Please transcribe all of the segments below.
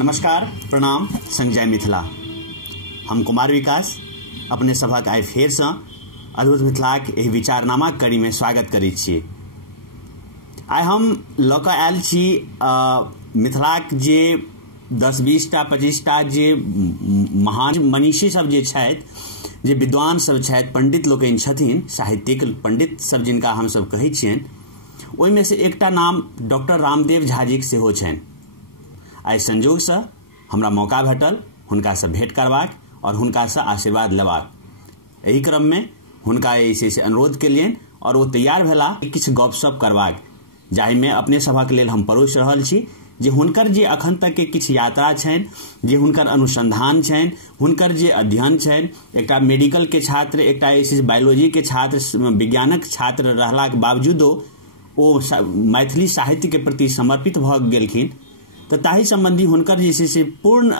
नमस्कार, प्रणाम, संजय मिथिला। हम कुमार विकास अपने सभक आइ फेरसँ अद्भुत मिथिलाक एहि विचारनामा कड़ी में स्वागत करैत छी। आइ हम लऽ कऽ आयल छी मिथिलाक जे 10-20टा 25टा जे महान मनीषी सब जे छथि, जे विद्वान सब छथि, पंडित लोकनि छथिन, साहित्यिक पंडित सब जिनका हमसब कहै छियनि, ओहिमे से एकटा नाम डॉक्टर रामदेव झा जीक सेहो छनि। आइ संजोगसँ हमरा मौका भेटल हुनकासँ भेंट करबाक और हुनकासँ आशीर्वाद लेबाक। एहि क्रममे हुनका से अनुरोध केलियनि और वो तैयार भेला किछु गपशप करबाक, जाहिमे अपने सभक लेल हम परोसि रहल छी जे हुनकर जे अखन तक के किछु यात्रा छनि, जे हुनकर अनुसंधान छनि, हुनकर जे अध्ययन छनि, एकटा मेडिकल के छात्र, एकटा बायोलॉजी के छात्र, विज्ञानक छात्र रहलाक बावजूदो ओ मैथिली साहित्य के प्रति समर्पित भऽ गेलखिन। तो ताहि संबंधी हुनकर जे से पूर्ण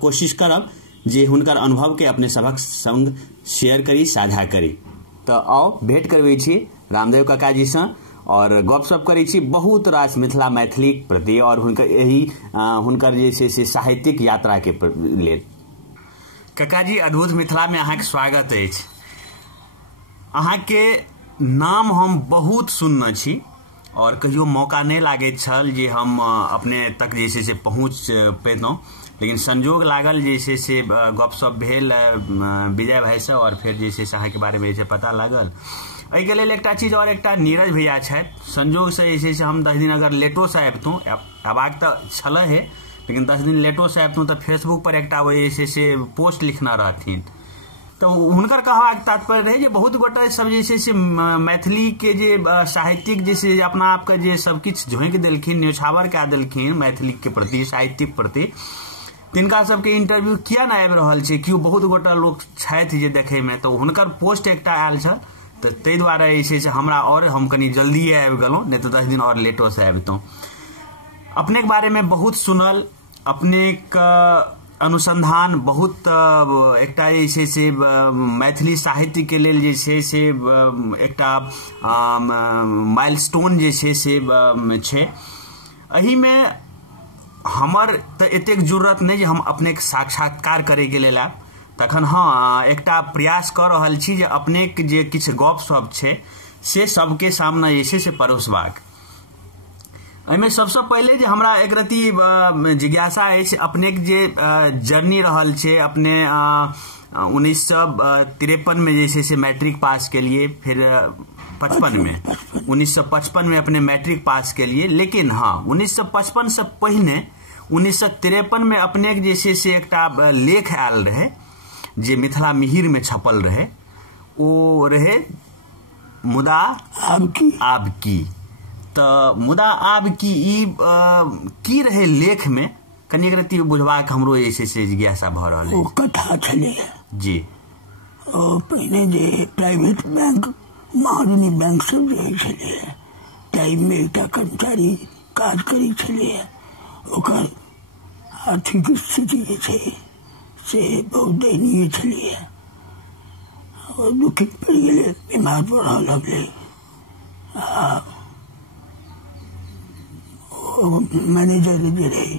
कोशिश करब जे हुनकर अनुभव के अपने सबक संग शेयर करी, साझा करी। तो आओ भेंट करबै छी रामदेव काका जी से और गपशप करै छी बहुत रास मिथिला मैथिली प्रति और हुनकर यही हुनकर जे से साहित्यिक यात्रा के लेल। काका जी, अद्भुत मिथिला में अहाँके स्वागत अछि। अहाँके नाम हम बहुत सुनने छी और कहियो मौका नहीं लागैत छल जे हम अपने तक जे से पहुँच पैतौं, लेकिन संजोग लागल जे से गपशप भेल विजय भाई से और फिर जे से अहाँके बारे में जे पता लागल। एहि के लेल एकटा चीज और, एकटा नीरज भैया छथि, संजोग से जे हम 10 दिन अगर लेटो से आबितौं, अबाक तऽ छलै हे, लेकिन 10 दिन लेटो से आबितौं तऽ फेसबुक पर एकटा जे से पोस्ट लिखना रहथिन। तो हुनकर कहबाक तात्पर्य रहे जे बहुत गोटा सब जे से मैथिली के जे साहित्यिक जे से अपना आप के जे सब किछु झोंक देलखिन, न्योछावर कए देलखिन मैथिली के प्रति, साहित्यिक प्रति, तिनका सबके इंटरव्यू किया न आबि रहल छै, क्यों बहुत गोटा लोग छथि जे देखे में। तो हुनकर पोस्ट एकटा आयल छल, तो ताहि दुआरे जे से हमरा और हम कनी जल्दी आबि गेलहुँ, नहीं तो 10 दिन और लेटो से आबितौं। अपने के बारे में बहुत सुनल, अपने का अनुसंधान बहुत एकटा जे से मैथिली साहित्य के लेल जे से एकटा माइलस्टोन जे से छै। एही में हमर तऽ एतेक जरूरत नहीं जे हम अपने के साक्षात्कार करे के लेल आब, तखन हाँ एकटा प्रयास कर रहल छी जे अपने के जे किछु गपशप छै से सबके सामने जे से परोसबाक। एहिमे सबसे पहले जे हमरा एक रति जिज्ञासा अछि, अपने के जे जर्नी रहल छै, अपने 1953 में जे से मैट्रिक पास के लिए, फिर 1955 में अपने मैट्रिक पास के लिए, लेकिन हाँ 1955 से पहले 1953 में अपने के जे से एकटा लेख आयल रहे जे मिथिला मिहिर में छपल रहे, ओ रहे मुदा आब की। तो मुदा आब की की रहे लेख में कनी रति बुझबाक हमरो जे से जिज्ञासा भ रहल है। कथा छले जी, पहिने जे प्राइवेट बैंक, महाजनी बैंक सब जे छले, टाइम में एकटा कर्मचारी काज करी छले, ओकर आर्थिक स्थिति जे छै से बहुत दयनीय छले और दुखित पड़ गेले, बीमार पड़ऽ लगले। मैनेजर जे रहे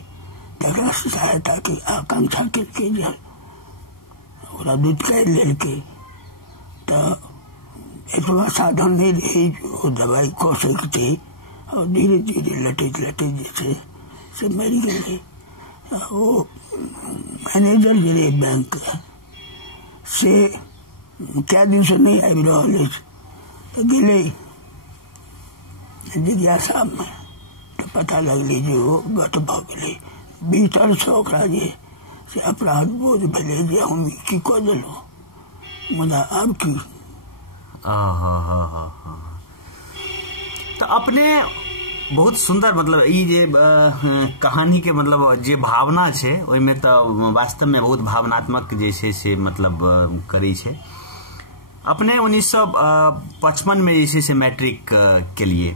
तकरा सहायता के आकांक्षा करके जे ओकरा दूध कर लेलकै, तो एतबा साधन नहीं रहे जो दवाई कऽ सकते और धीरे धीरे लटैत लटैत जे से मरि गेलै। ओ मैनेजर जे रहे बैंक से कए दिन से नहीं आबि रहल अछि, तो गेलै जिज्ञासा में पता लगले जे ओ गत भ गेलै। भीतर से ओकरा जे से अपराध बोध भेलै जे हम की कऽ देलहुँ, मुदा आब की। तो अपने बहुत सुंदर, मतलब ई जे कहानी के मतलब जे भावना छै ओहिमे तऽ वास्तव में बहुत भावनात्मक जे छै से मतलब करै छै। अपने 1955 में जे से मैट्रिक के लिए,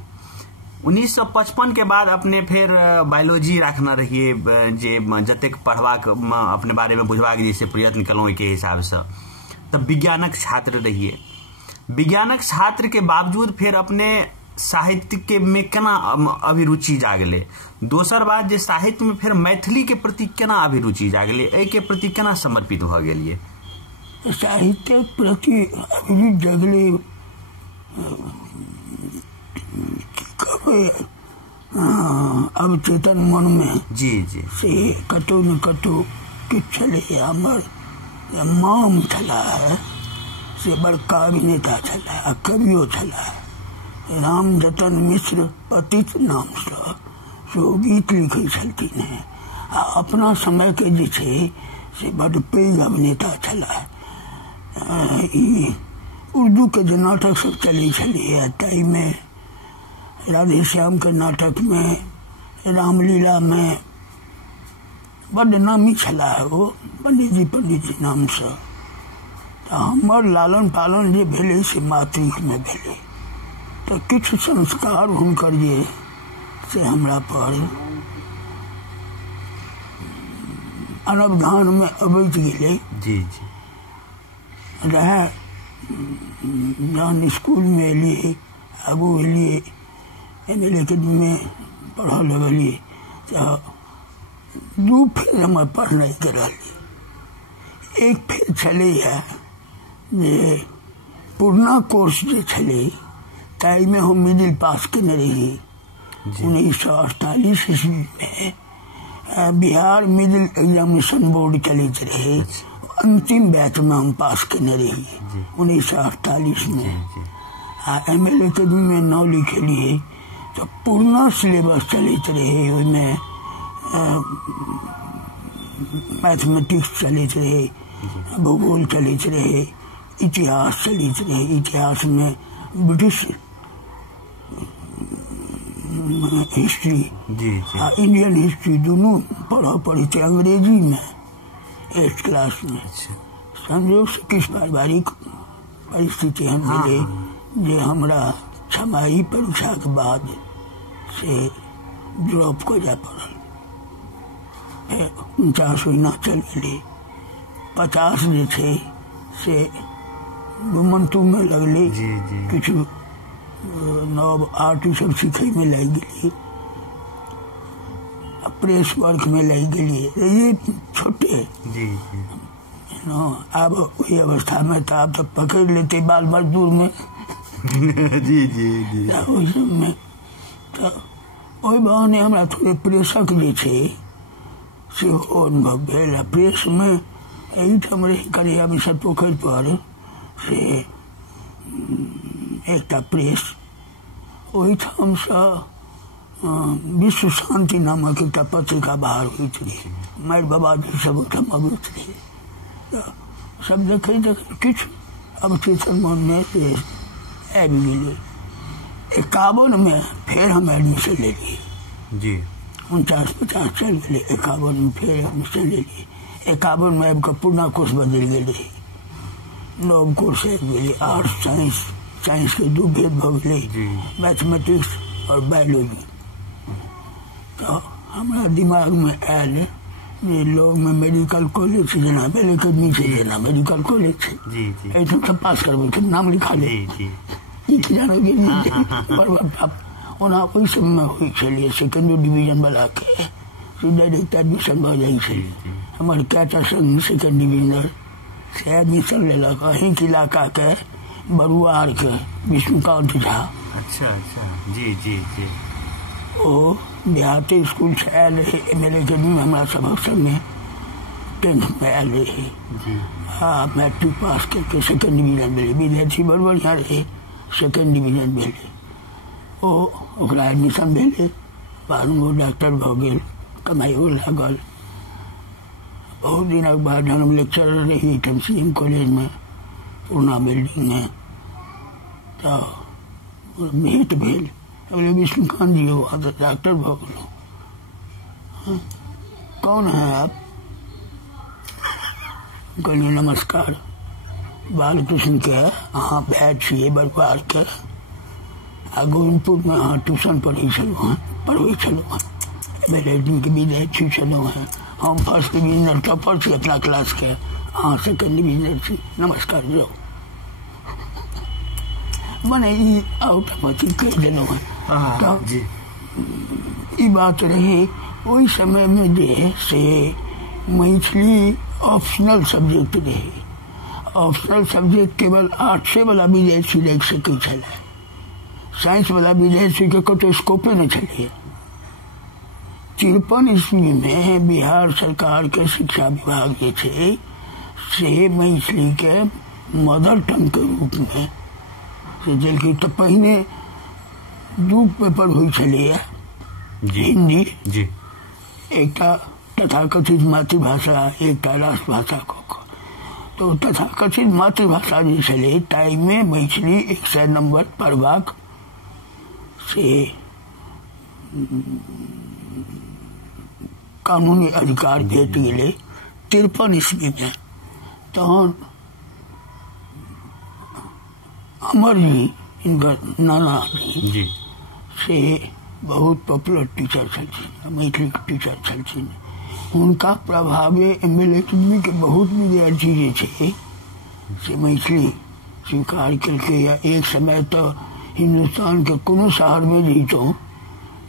1955 के बाद अपने फिर बायोलॉजी रखना रहिए, जे जतेक पढ़बाक अपने बारे में बुझबाक जैसे प्रयत्न कलहुँ के हिसाब से, तब विज्ञानक छात्र रहिए। विज्ञानक छात्र के बावजूद फिर अपने साहित्य के में केना अभिरुचि जागले, दोसर बात जे साहित्य में फिर मैथिली के प्रति केना अभिरुचि जागले, एहि के प्रति केना समर्पित भ गेलिए? साहित्य के प्रति अभिरुचि जागले अब चेतन मन में जी जी से कतौ न कतौ किछु छलै हमर माम छला से बड़का अभिनेता छला आ कवियो छला राम जतन मिश्र पतित नाम से गीत लिखे छलखिन हैं आ अपना समय के जे छै से बड़ पैघ अभिनेता छला। उर्दू के जो नाटक सब चलै छलै ताहि में राधे श्याम के नाटक में रामलीला में बड़ नामी छला वो पंडित जी नाम से। हमर लालन पालन जे भेलै से मातृक में भेलै तो किछु संस्कार हुनकर जे से हमरा पर अनवधान में अबैत गेलै। जी जी रहे जहन स्कूल में एलियै आगू एलियै ML अकेडमी में पढ़ लगलियै तो 2 फेज हमर पढ़नाइ के रहलै। एक फेज छलै जे पुरना कोर्स जे छलै ताहि में हम मिडिल पास केने रही 1948 ईस्वी में बिहार मिडिल एग्जामिनेशन बोर्ड चलैत रहे अंतिम बैच में हम पास केने रही 1948 में। ML अकेडमी में नाम लिखेलिए तो पुरना सिलेबस चलैत रहे ओहिमे मैथमेटिक्स चलैत रहे भूगोल चलैत रहे इतिहास चलैत रहे। इतिहास में ब्रिटिश हिस्ट्री आ इंडियन हिस्ट्री दोनों पढ़े थे अंग्रेजी में 8th क्लास में। संयोग से किस पारिवारिक परिस्थिति हम मिले जे हमरा छमाही परीक्षा के बाद से ड्रॉप को जा पड़ल। 49 महीना चल गए 50 जे थे से घुमंतू में लगले किछु नव आर्ट सब सीखे में लग गई प्रेस वर्क में लग गई। ये छोटे अब वही अवस्था में था अब तो पकड़ लेते बाल मजदूर में जी जी जी ओहि सब में तो ओहि बहाने हमरा थोड़े प्रेसक जे छे से अनुभव भेल। प्रेस में एहिठाम रही करिया मिशन पोखरि पर से एकटा प्रेस ओहिठाम से विश्व शांति नामक एक पत्रिका बाहर होइत रही मारि बाबा जी सब ओहिठाम अबैत रहे सब देखैत किछु अवचेतन मन में से आबि गेलै। 51 में फिर हम एडमिशन लेलिए जी 49-50 चल गए 51 में फिर एडमिशन लेलिए। 51 में आबि कऽ पुरना कोर्स बदलि गेल रही नव कोर्स आबि गेलै आर्ट्स साइंस के 2 भेद भऽ गेलै मैथमेटिक्स और बायोलॉजी। तो हमारा दिमाग में आयल जे लॉ में मेडिकल कॉलेज छै जेना ML अकेडमी छै जेना मेडिकल कॉलेज छै एहिठाम सब पास करबै नाम लिखा ले ओना ओहि समय होइ छलियै सेकेंडरी डिवीजन वाला के डायरेक्ट एडमिशन भऽ जाइ छै। हमर कएटा संग सेकेंड डिवीजनर से एडमिशन लेलक अहीं के इलाका के बरुआर के विष्णुकांत झा। अच्छा अच्छा जी जी जी ओ देहाती स्कूल से आयल रहे ML अकेडमी में हमारा सबक संगे 10th में आयल रहे मैट्रिक पास करके सेकेंड डिवीजन मिले विद्यार्थी बड़ बढ़िया रहे सेकेंड डिवीजन मिले ओकरा एडमिशन भेले बाद में वो डॉक्टर भऽ गेल कमाइयो लागल। बहुत दिनक बाद हम लेक्चरर रही CM कॉलेज में पुरना बिल्डिंग में तो भेंट भेल बोले विष्णुकांत जी हो तो डॉक्टर भऽ गेलो कौन है आप कहलिए नमस्कार बालकृष्ण के अहाँ भाय छियै बरुआर के आ गोविंदपुर में अहाँ ट्यूशन पढ़बै छलहुँ ML के विद्यार्थी छलहुँ हैं हम फर्स्ट डिवीजन टॉपर छी अपना क्लास के अहाँ सेकेंड डिवीजन छी नमस्कार जाओ मैंने आउट कह देना है। जी ये बात रही वही समय में जे से मैथिली ऑप्शनल सब्जेक्ट रहे। ऑप्शनल सब्जेक्ट केवल 800 वाला विद्यार्थी रख सकै छलै, साइंस वाला विद्यार्थी के कतो स्कोपे न छलै। 53 ईस्वी में बिहार सरकार के शिक्षा विभाग जे छै से मैथिली के मदर टंग के रूप में से देलकै। तो पहिने 2 पेपर होइ छलैया, हिंदी जी एकटा तथाकथित मातृभाषा एकटा राष्ट्रभाषा क। तो तथाकथित मातृभाषा जे छलै ताहि में मैथिली 100 नंबर पढ़बाक से कानूनी अधिकार भेट गेलै 53 ईस्वी में। तहन अमर जी इनकर नाना जी से बहुत पॉपुलर टीचर छलखिन, मैथिली के टीचर छलखिन। उनका प्रभावे ML एकेडमी के बहुत विद्यार्थी जे छै से मैथिली स्वीकार केलकै। या एक समय तो हिंदुस्तान के कोनो शहर में जइतौं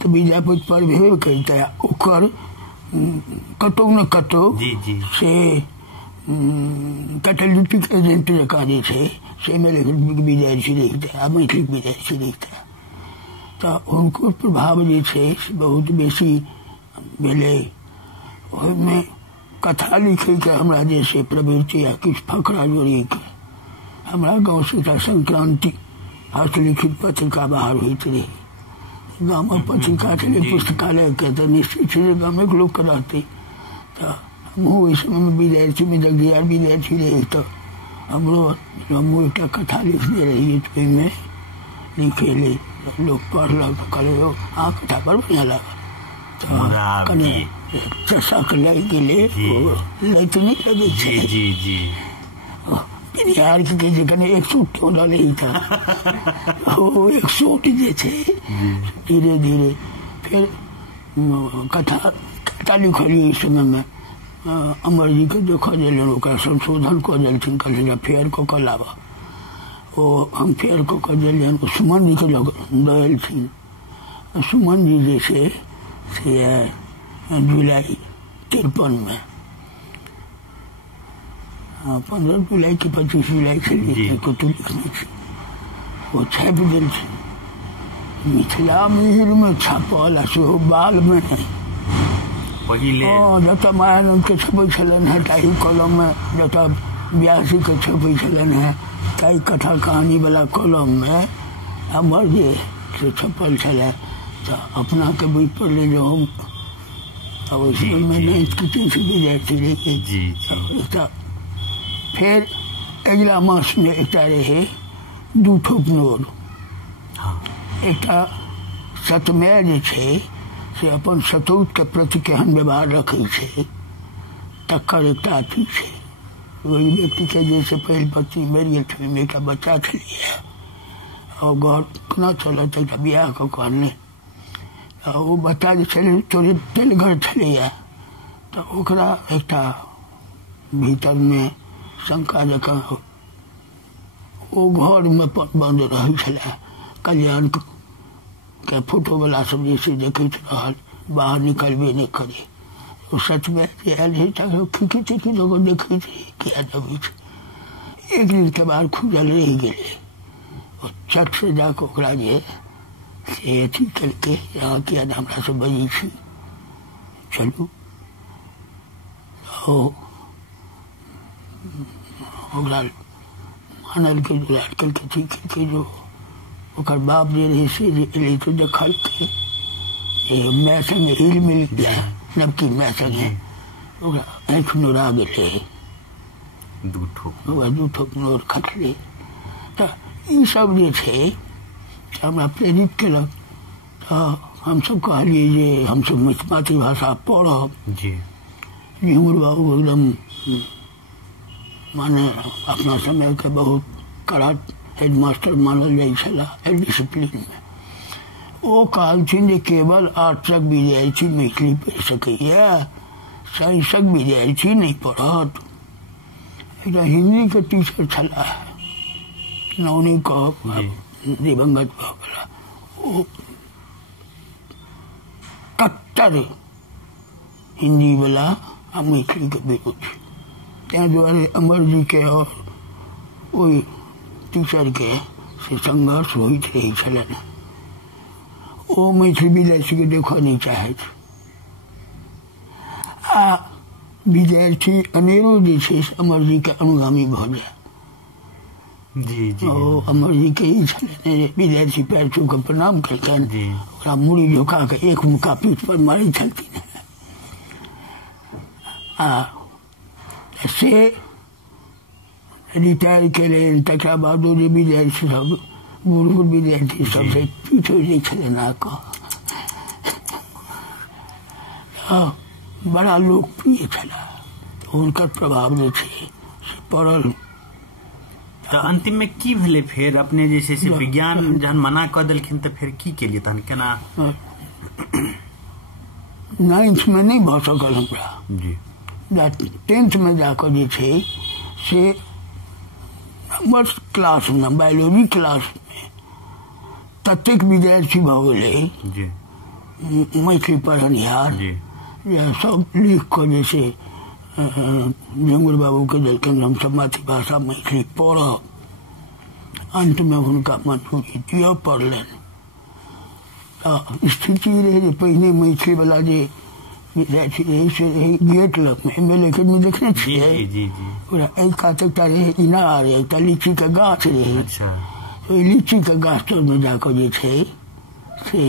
तो विद्यापति पढ़बे करितै, ओकर कतौ न कतौ से कैटलिटिक एजेंट जकाँ जे छै से ML एकेडमी के विद्यार्थी रहितै आ मैथिली विद्यार्थी रहितै। तो उनको प्रभाव जे छै से बहुत बेसी भेलै। ओहिमे कथा लिखे के हमरा जैसे प्रवृत्ति या किछु फकरा जोड़ी के हमरा गाँव से संक्रांति हस्तलिखित पत्रिका बाहर होइत रही। गाँव में पत्रिका चले पुस्तकालय के तो निश्चित है गाँव के लोग रहते। तो हमहूँ इस समय में विद्यार्थी में जब विद्यार्थी रहे तो हमू एक कथा लिख दे रही। तो में लिखे ले लोग पढ़लक कहले हाँ कथा बड़ बढ़िया लगा। तो कने चषक लग गेले लैत नहीं लगे बिहार के कने 100 क्यों डाले था वो 100 जे थे। धीरे धीरे फिर कथा लिखलिए। इस समय में अमर जी के जो खोजल संशोधन कऽ देलखिन, कहलिन फेयर कऽ कऽ लाबऽ। वो हम फेयर कऽ कऽ देलियन। सुमन जी के लग देलखिन। सुमन जी जे छै से जुलाई 53 में 15 जुलाई की 25 जुलाई से कुतुब लिखने थी वो छाप दिल थी। मिथिला मिहिर में छापल सेहो बाल में जत महानंद के छपे छलन है ताही कलम में, जत व्यासी के छपे छलन है ताही कथा कहानी वाला कलम में अमर जी से छपल छलै। तो अपना के बुझ पड़े जो हम अब उसमें किसी विद्यार्थी रही। फिर अगला मास में एक रहे 2 ठोप नोर। एक सतमय जे छै से अपन सतौत के प्रति केहन व्यवहार रखे छै तकर एक अथी छै। वही व्यक्ति के जैसे पहल पत्नी मरि गेल छलै, एक बच्चा छलियै और घर केना चलत एक बियाह कऽ कहने। वो बच्चा जे छलै थोड़े तेलगर छलैया। तो ओकरा एकटा भीतर में शंका जकाँ वो घर में बंद रह छलै। कल्याण के फोटो वाला सब जैसे देखैत रहल, बाहर निकलबे नहीं करे। वो सच में आयल है खिड़की तिड़की लोग देखैत रही किया जब एक दिन के बाद खुजल रह गए। चट से जाके ओकरा जे से अथी करके यहाँ किया हमरा से बजी छी चलू। ओकरा मानल के दुलार करके ठीक है जो ओकर बाप जे रहे से एले तो देखल के मैं संगे हिल मिल गया नबकी मैं संगे ओकरा आँख नोरा गेले 2 ठोप नोर खटले। तो ई सब जे छै हमरा प्रेरित केलक। हम सब कहलिए जे हम सब मातृभाषा पढ़ब। निहुर बाबू एकदम माने अपना समय के बहुत कड़ा हेडमास्टर मानल जाइ छला डिसिप्लिन में। वो कहलखिन जे केवल आर्ट्सक विद्यार्थी मैथिली पढ़ि सकैया, साइंसक विद्यार्थी नहीं पढ़त। एक हिंदी के टीचर छला नौनी कहब दिवंगत भऽ गेला ओ कट्टर हिंदी वाला आ मैथिली के विरोध तैं दुआरे अमर जी के और ओहि टीचर के से संघर्ष होइत रहै छलनि। ओ मैथिली विद्यार्थी के देखऽ नहि चाहैत आ विद्यार्थी अनेरो जे छै से अमर जी के अनुगामी भऽ जाय। जी जी ओ अमर जी के ई छलनि विद्यार्थी पैर छू कऽ प्रणाम केलकनि, ओकरा मूड़ी झुका कऽ एक मुक्का पीठ पर मारै छलखिन आ से रिटायर केलनि। तकरा बादो जे विद्यार्थी सब बूढ़ बूढ़ विद्यार्थी सब से पीठ लै छलनि आ कऽ बड़ा लोकप्रिय छला। हुनकर प्रभाव जे छै से पड़ल। तो अंतिम में की भेलै फेर अपने जे छै से विज्ञान जहन मना कऽ देलखिन तऽ फेर की केलियै तहन केना? 9th में नहीं भऽ सकल हमरा जी 10th में जाकर जे छै से हमर क्लास में बायोलॉजी क्लास में ततेक विद्यार्थी भऽ गेलै जी मैथिली पढ़निहार जी जे सब लिख कऽ जे छै झुंगुर बाबू के देलखिन हमसब मातृभाषा मैथिली पढ़ब। अंत में हुनका मंजूरी दिअ पड़लनि। स्थिति रहे जे पहिने मैथिली वाला जे विद्यार्थी रहे से रहे गेट लग में MLA के में देखने छियै पूरा एक कातकटा रहे इनार एक लीची के गाछ रहे। अच्छा ओहि लीची के गाछ तर में जाकर जे छै से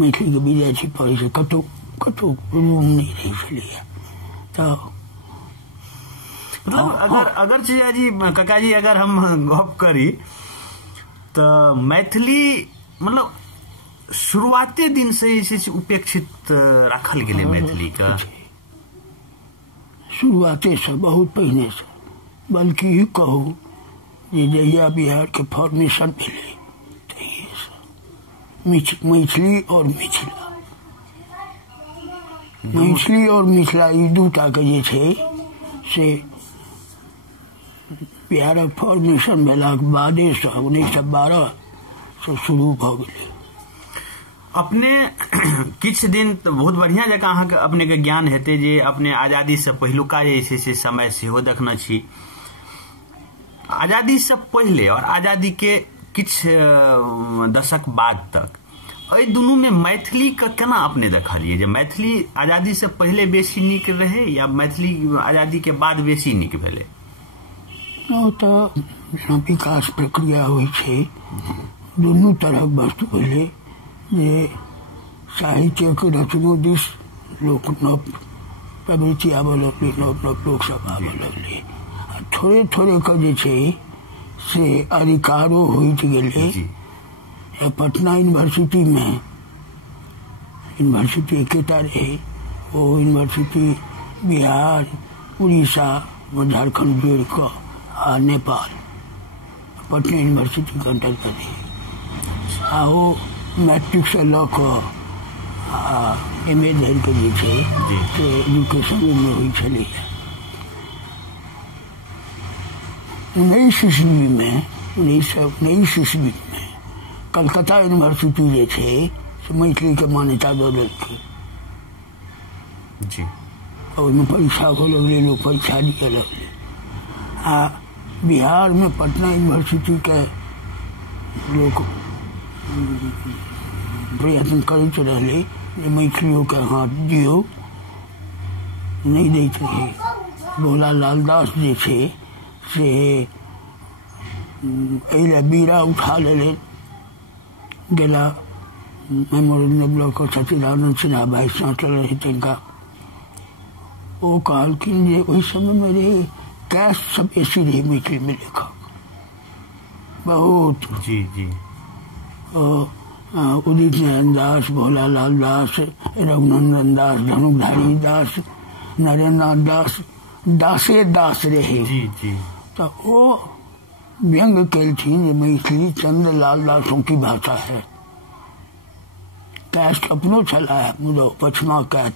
मैथिली के विद्यार्थी पढ़े से कतौ कतौ रूम नहीं रहे छलैया। तऽ मतलब अगर जी काका जी अगर हम गप करी तो मैथिली मतलब शुरुआते दिन से इसे उपेक्षित रखल गेलै मैथिली का। शुरुआते से बहुत पहले से बल्कि ही कहू जे जहिया बिहार के फॉर्मेशन भेलै तहिए से मैथिली और मिथिला मैथिली और मिथिला ई दूटा के जे छै से बिहारक फॉर्मेशन भेलाक बादे से 1912 से शुरू भऽ गेलै। अपने किछ दिन तो बहुत बढ़िया जगह अहाँ के अपने के ज्ञान हेते जे अपने आजादी से पहिलुका जे छै से समय सेहो देखने छी। आजादी से पहले और आजादी के किछ दशक बाद तक एहि दुनू में मैथिली के केना अपने देखलिए जे मैथिली आजादी से पहले बेसी नीक रहे या मैथिली आजादी के बाद बेसी नीक भेलै? तो विकास प्रक्रिया होइ छै दुनू तरहक वस्तु भेलै जे साहित्य के रचनो दिस लोक नव प्रवृत्ति आबऽ लगलै नव नव लोक सब आबऽ लगलै आ थोड़े थोड़े के जे छै से अधिकारो होइत गेलै। पटना यूनिवर्सिटी में यूनिवर्सिटी एकेटा रहे ओ यूनिवर्सिटी बिहार उड़ीसा झारखंड जोड़ कऽ आ नेपाल पटना यूनिवर्सिटी के अंतर्गत रहे आ ओ मैट्रिक से लऽ कऽ MA धरि के जे छै से एजुकेशन में होइ छलै। 19 ईस्वी में कलकत्ता यूनिवर्सिटी जे छै से मैथिली के मान्यता दऽ देलकै। ओहिमे परीक्षा हो लगलै लोग परीक्षा दिए लगलै आ बिहार में पटना यूनिवर्सिटी के लोग प्रयत्न करैत रहलै जे मैथिलियों के हाथ दियौ नहीं दैत रहे। भोला लाल दास जे छै से एहि बीड़ा उठा लेलै गेला मेमोरेंडम लऽ कऽ सच्चिदानंद सिन्हा भाइस चांसलर रहे तिनका ओ कहलखिन जे ओहि समय में रहे कैश सब बेसी रहे मैथिली में लेखक बहुत जी जी उदित नारायण दास भोला लाल दास रघुनंदन दास धनुकधारी दास नरेंद्र दास दासे दास रहे। जी जी तो वो व्यंग केलखिन जे मैथिली चंद्र लाल दासों की भाषा है। कैस्ट अपनो छला है मुदा पछमा कैट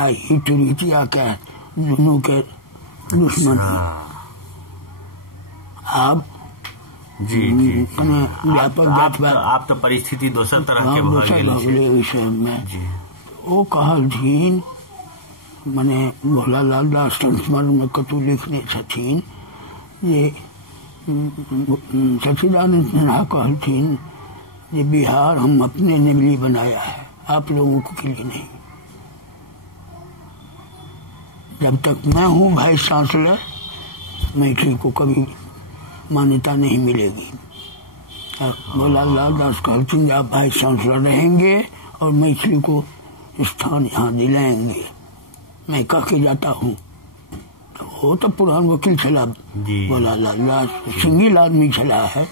आई हिटरिटिया कैट दोनों के दुश्मन। अब जी जी व्यापक आप तो परिस्थिति दोसर तरह के विषय में वो कहलथिन मने भोलालाल दास संस्मरण में कतु लिखने छथिन जे सच्चिदानंद सिन्हा कहलथिन जे बिहार हम अपने लिए बनाया है, आप लोगों के लिए नहीं। जब तक मैं हूँ वाइस चांसलर, मैथिली को कभी मान्यता नहीं मिलेगी। भोलालाल दास कहलथिन आप वाइस चांसलर रहेंगे और मैथिली को स्थान यहाँ दिलाएंगे, मैं कह के जाता हूँ। तो वो तो पुरान वकील चला भोलालाल दास, सिंगल आदमी चला है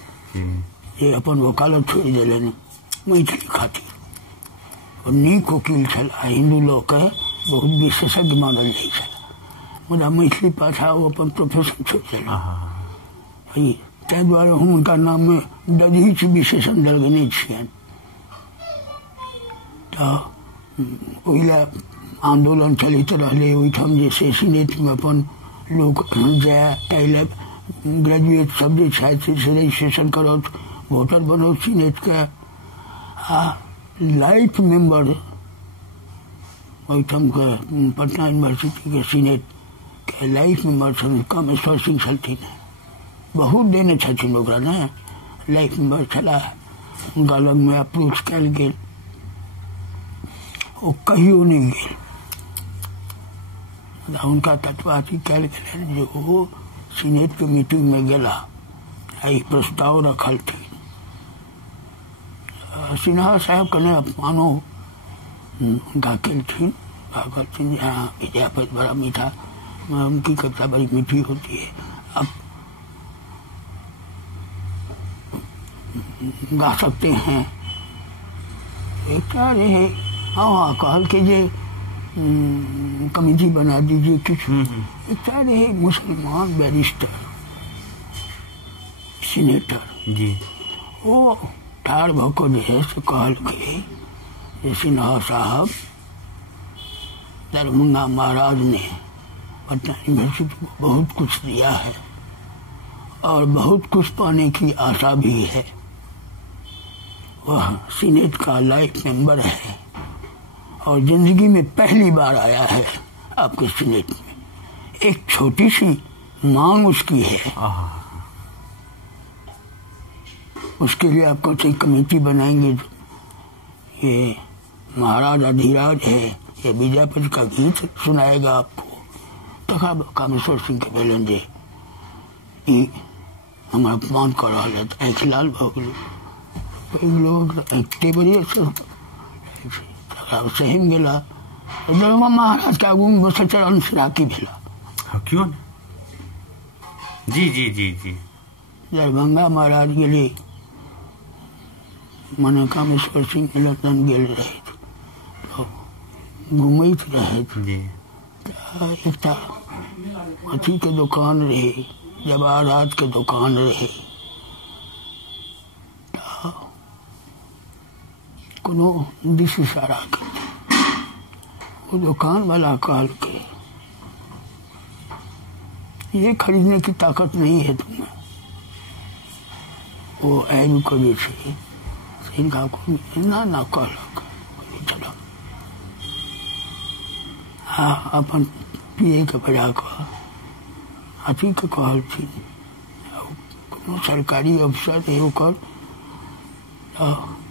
ये अपन वकालत छोड़ दिले मैथिली खातिर, और नीक वकील चला, हिंदू लोग के बहुत विशेषज्ञ मानल जाए चला, मुदा मैथिली पाछा वो अपन प्रोफेशन छोड़ दिला। तै दुआरे हम उनका नाम में दधीच विशेषण दलगने छियन। तो पहले आंदोलन चलित रहे ओहिठाम जैसे सीनेट में अपन लोग जाए ग्रेजुएट सब जे रजिस्ट्रेशन करत, वोटर बनो सीनेट के, लाइफ मेंबर ओहिठाम के पटना यूनिवर्सिटी के सीनेट के लाइफ मेंबर कामेश्वर सिंह छलथिन, बहुत देने छथिन ओकरा ने, लाइफ मेंबर छला। उनका लग में अप्रोच कल गेल, वो कहियो नहीं गेल। उनका तत्वाची कल गेल जो वो सीनेट के मीटिंग में गेला, प्रस्ताव रखल थी। सिन्हा साहब कने अपमानो उनका केलथिन, कहलथिन हाँ विद्यापति बड़ा मीठा, उनकी कविता बड़ी मीठी होती है, अब गा सकते हैं। एक रहे हाँ कहल के जे कमेटी बना दीजिए कुछ। एक रहे मुसलमान बैरिस्टर सीनेटर जी, वो ठाड़ भको जो है से कहल के सिन्हा साहब दरभंगा महाराज ने पटना यूनिवर्सिटी को बहुत कुछ दिया है और बहुत कुछ पाने की आशा भी है। वह सीनेट का लाइफ मेंबर है और जिंदगी में पहली बार आया है आपके सीनेट में। एक छोटी सी मांग उसकी है, उसके लिए आपको एक कमेटी बनाएंगे। ये महाराज अधिराज है, ये विद्यापति का गीत सुनाएगा आपको। तखा कामेश्वर सिंह के बेलन जे हमारा अपमान कर रहा है, आँख लाल भगल लोग टेबल सहिम गेला। दरभंगा महाराज के आगू में बस चरण सिराकी भेला। क्यों? जी जी जी जी, दरभंगा महाराज गेले, मने कामेश्वर सिंह लंदन गेल रहे तो घूमत रहे। एक अथी के दुकान रहे, जवाहरात के दुकान रहे, कोनो दिश इशारा के वो दुकान वाला कहल के ये खरीदने की ताकत नहीं है तुम्हें। वो ऐब को भी इनका को ना कहलक। चलो हाँ अपन पिए के बजा कर अथी के कहल थी, कोनो सरकारी अफसर है ओकर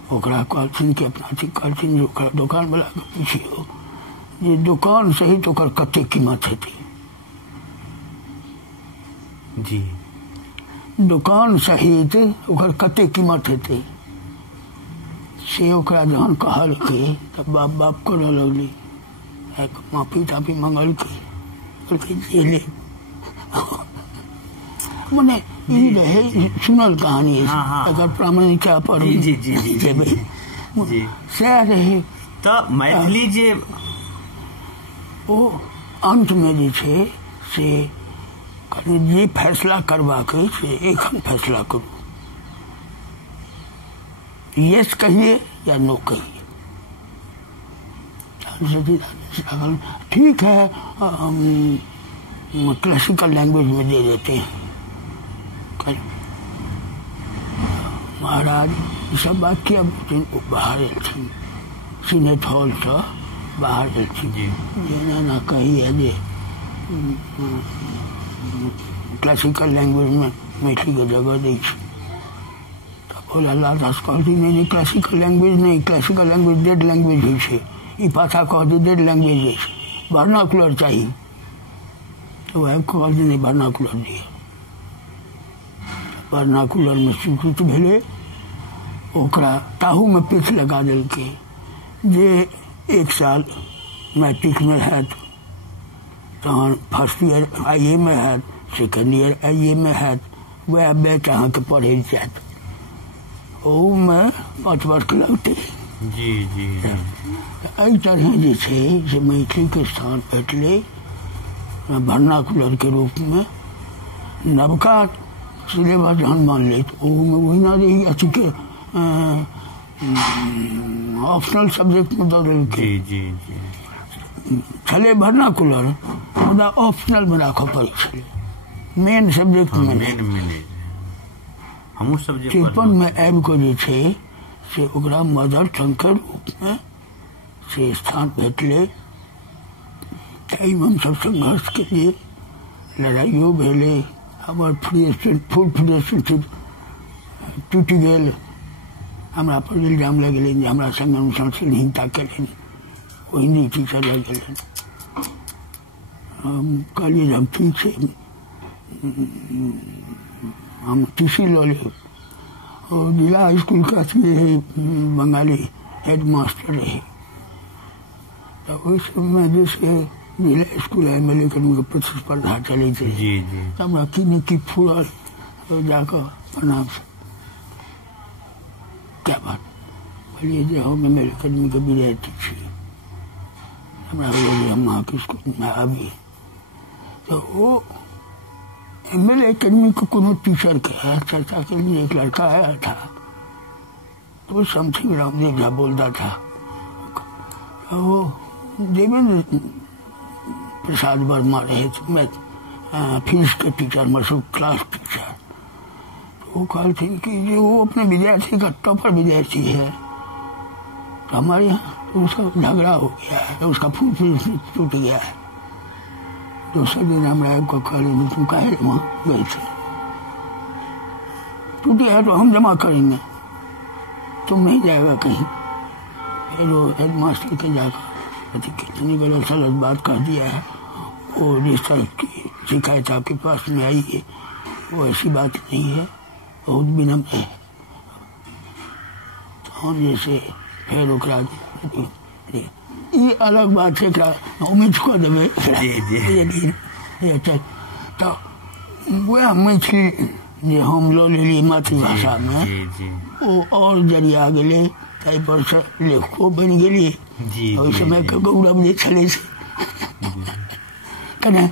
ओकरा कहलथिन कि अपना अथी कहलथिन जो दुकान वाला के पूछियो ये दुकान सहित ओकर कते कीमत हेतै। जी, दुकान सहित ओकर कते कीमत हेतै से ओकरा जहन कहल के तब बाप बाप करऽ लगली, माफी ताफी मंगल के जेले मने ई रहे सुनल कहानी अगर प्रामाणिकता पर जी जी जी जी सह रहे। तो मैथिली जे ओ अंत में जे छे से जे फैसला करबाक से एखन फैसला करू, यस कहिए या नो कहिए। ठीक है क्लासिकल लैंग्वेज में दे देते हैं। महाराज ई सब बात किया बाहर एलथिन सीनेट हॉल से बाहर एलथिन जेना ना कही है जे क्लासिकल लैंग्वेज में मैथिली के जगह दै छै तो बोला लादास कहती नहीं क्लासिकल लैंग्वेज नहीं, क्लासिकल लैंग्वेज डेड लैंग्वेज होइ छै, ई पाछा कहती डेड लैंग्वेज है, वर्नाकुलर चाहिए। तो वह कहती नहीं वर्नाकुलर दिए, वर्नाकुलर में स्वीकृत भेले, ओकरा ताहू में पीठ लगा देलकै जे 1 साल मैट्रिक में हैत तहन फर्स्ट ईयर आईए में हैत, सेकेंड ईयर आईए में हैत, वह बैच अहाँके पढ़ै जायत, ओहूमे 5 वर्ष लगतै। जी जी एहि तरह जे छै से मैथिलीके स्थान भेटलै वर्नाकुलर के रूप में। नवका सिलेबस जहन मानलै तऽ ओहूमे ओहिना रही अथी के ऑप्शनल सब्जेक्ट में दऽ देलकै। छलै वर्नाकुलर मुदा ऑप्शनल में राखऽ पड़ै छलै, मेन सब्जेक्ट में नहि। हमहूँ सब्जेक्ट 53 में आबि कऽ जे छै से ओकरा मदर टंग के रूप में से स्थान भेटलै। ताहिमे हमसभ संघर्ष केलियै, लड़ाइयो भेलै, हमर फुल फ्री स्टेट टूटि गेल, हमरा पर इल्जाम लगलै जे हमरा संग अनुशासनहीनता केलनि, ओहिने टीचर लग गेलनि। हम कहलियै जे हम ठीक छै हम टीसी लऽ लेब। और जिला स्कूल का बंगाली हेड मास्टर रहे, तो उस समय जैसे जिला स्कूल MLA के प्रतिस्पर्धा चली थी, हमरा की फूल जाकर प्रणाम क्या बात बोलिए जे हम MLA अकेडमी के विद्यार्थी छी, हमरा हम अहाँ के स्कूल में आबी। तो वो MLA अकेडमी को कोनो टीचर के चर्चा के लिए एक लड़का आया था, तो समथिंग रामदेव झा बोलता था, वो देवेंद्र प्रसाद वर्मा रहे थे, मैं फिजिक्स के टीचर मशहूर क्लास टीचर। तो वो कहते कि वो अपने विद्यार्थी का टॉपर विद्यार्थी है, तो हमारे यहाँ तो उसका झगड़ा हो गया है, उसका फूल टूट गया है। दूसरे दिन हमरा को कहले तुम काहे वहाँ गए थे, टूट गया है तो हम जमा करेंगे, तुम नहीं जाएगा कहीं। फिर वो हेड मास्टर के जाकर कितनी गलत सलत बात कह दिया है, वो जिस तरह की शिकायत आपके पास में आई है वो ऐसी बात नहीं है, बहुत विनम्र है। तो जैसे फिर ओकरा ये अलग बात है, उम्मीद को देवे तो वह मैथिली जे हम लो लेली मातृभाषा में वो और जरिया गेले, ताहि पर से लेखको बनि गेलिए। ओहि समय के गौरव जे छलै से कने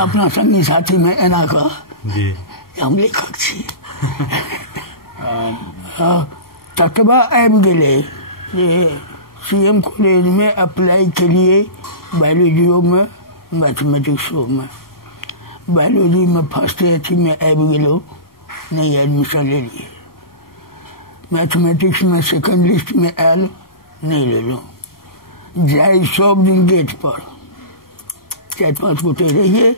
अपना संगी साथी में एना कह हम लेखक छी। ततबा आबि गेलै जे CM कॉलेज में अप्लाई के लिए बायोलॉजियों में मैथमेटिक्सों में, बायोलॉजी में फर्स्ट अथी में आबि गेलो, नहीं एडमिशन ले लिए। मैथमेटिक्स में सेकंड लिस्ट में आयल, नहीं ले लो। जाए सब दिन गेट पर 4-5 गोटे रहिए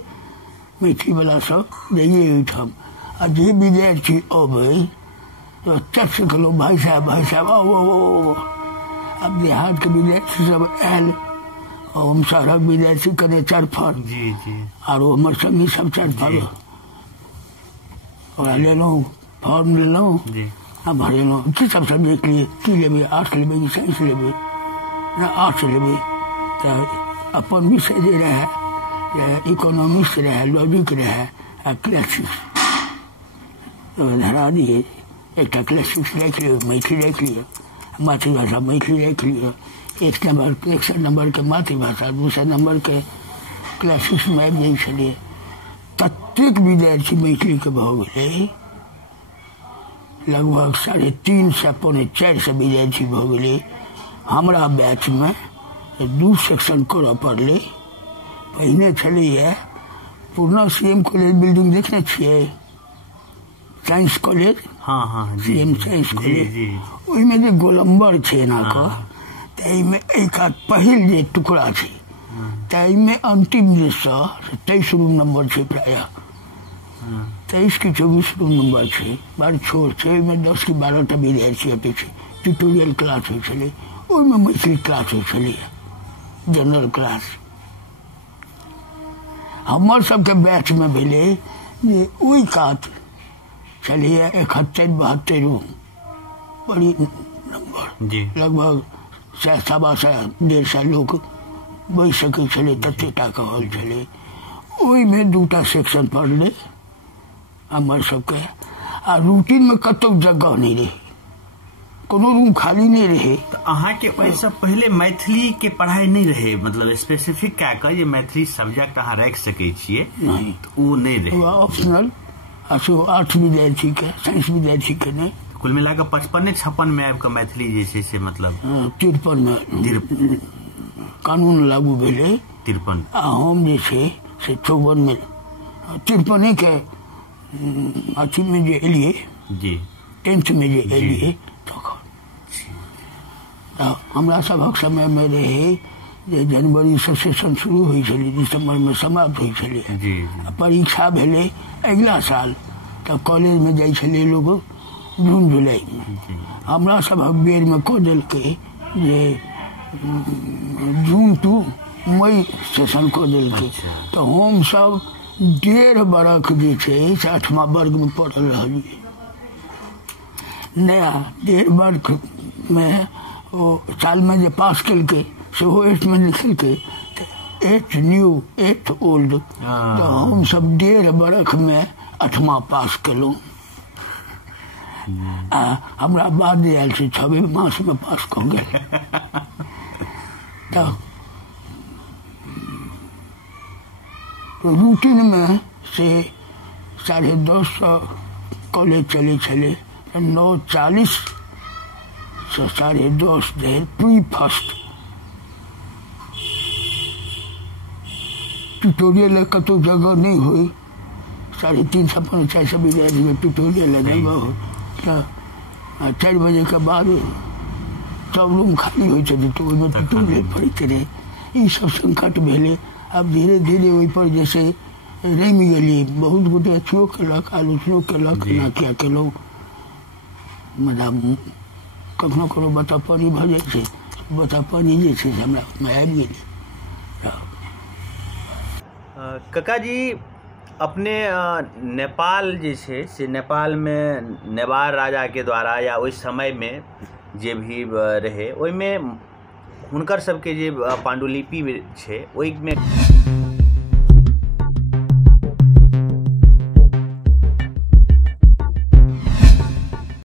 मैथिली वाला सब जाइए ओहिठाम, आ जे विद्यार्थी अबै तो चट से कहलो भाई साहब आओ। अब देहात के विद्यार्थी सब आयल और हम शहरक विद्यार्थी कने 4 फर और हमारे संगी सब 4 फर और लेलहुँ फॉर्म लेलहुँ आ भरेलहुँ की सब सब्जेक्ट लिए की लेबै, आर्ट्स लेबै कि साइंस लेबै, ना आर्ट्स लेबै। तो अपन विषय जे रहे इकोनॉमिक्स रहे, लॉजिक रहे आ क्लासिक्स तो धरा दिए, एक क्लासिक्स राखि लियो, मैथिली राखि लियो, मातृभाषा मैथिली राखि लियो, 1 नंबर के मातृभाषा, 2 नंबर के क्लासिक्स में आबि जाइ छलियै। ततेक विद्यार्थी मैथिली के भऽ गेलै, लगभग 3.5-4 विद्यार्थी भऽ गेलै। हमरा बैच में 2 सेक्शन करऽ पड़लै। पहिने छलैया पुरना CM कॉलेज बिल्डिंग देखने छियै, साइंस कॉलेज हाँ हाँ जी सीएम साइंस जी खोले जी ओहिमे जे गोलम्बर छै ना हाँ। क तइमे एक हाथ पहिल जे टुकड़ा छै तइमे अंतिम जे 23 रूम नंबर छै प्राय 23 की 24 रूम नंबर छै बड़ छोट छै ओहिमे 10 की 12 टा विद्यार्थी अबै छै ट्यूटोरियल क्लास होइ छलै ओहिमे मैथिली क्लास होइ छलै जनरल क्लास हमर सबके बैच में भेलै जे ओहि कात चलिए 71-72 रूम बड़ी नंबर जी लगभग 100-150 लोग बैस सकै छलै ततेटा के हॉल छलै ओहिमे 2टा सेक्शन पढ़लै हमर सबके आ रूटीन में कतौ जगह नहीं रहे कोनो रूम खाली नहीं रहे तो अहाँ के ओहिसँ पहले मैथिली के पढ़ाई नहीं रहे मतलब स्पेसिफिक क्या कर ये मैथिली सब्जेक्ट अहाँ रख सके छिए नहीं तो वो नहीं रहे ऑप्शनल आर्ट्स विद्यार्थी के साइंस विद्यार्थी के नहीं कुल मिला के 55-56 में आबि के मैथिली जे छै से मतलब 53 में कानून लागू भेलै 53 आ हम जे छै से 54 में 53 के अथी में जे एलिए जी 10th में जे एलिए तखन हमरा सभक समय में रहे जे जनवरी से सेशन शुरू होइ छलै दिसंबर में समाप्त होइ छलै जी परीक्षा भेलै अगला साल तऽ कॉलेज में जाइ छलै लोग जून जुलाई में हमरा सभक बेर में कऽ देलकै जे जून टू मई सेशन कऽ देलकै तऽ हम सब 1.5 बरख जे छै से 8वां वर्ग में पढ़ल रहलियै नया 1.5 वर्ष में ओ साल में जे पास केलकै सेहो 8 में लिखलकै तऽ 8 न्यू 8 ओल्ड तऽ हम सब 1.5 बरख में 8वां पास केलहुँ आ हमरा बाद जे आयल से 6 मास में पास कऽ गेल तऽ रूटीन में से 10:30 कॉलेज चले छले 9:40 से 10:30 धरि प्री फर्स्ट ट्यूटोरियल कतौ जगह नहीं हुई 3:30 से 4:50 विद्यार्थी में ट्यूटोरियल जगह हो 4 बजे के बाद सब रूम खाली हो तो ओहिमे ट्यूटोरियल पढ़ते रहे ई सब संकट भेले अब धीरे धीरे ओहि पर जैसे रमि गेली बहुत गोटे अथियो केलक आलोचनो केलक ना क्या केलौ मतलब कखनो कखनो बतापानी भऽ जाइ छै बतापानी जे छै हमरा में आबि गेलै कका जी अपने नेपाल जे छै से नेपाल में नेवार राजा के द्वारा या उस समय में जे भी रहे ओहि में हुनकर सबके जे पांडुलिपि छै ओहि में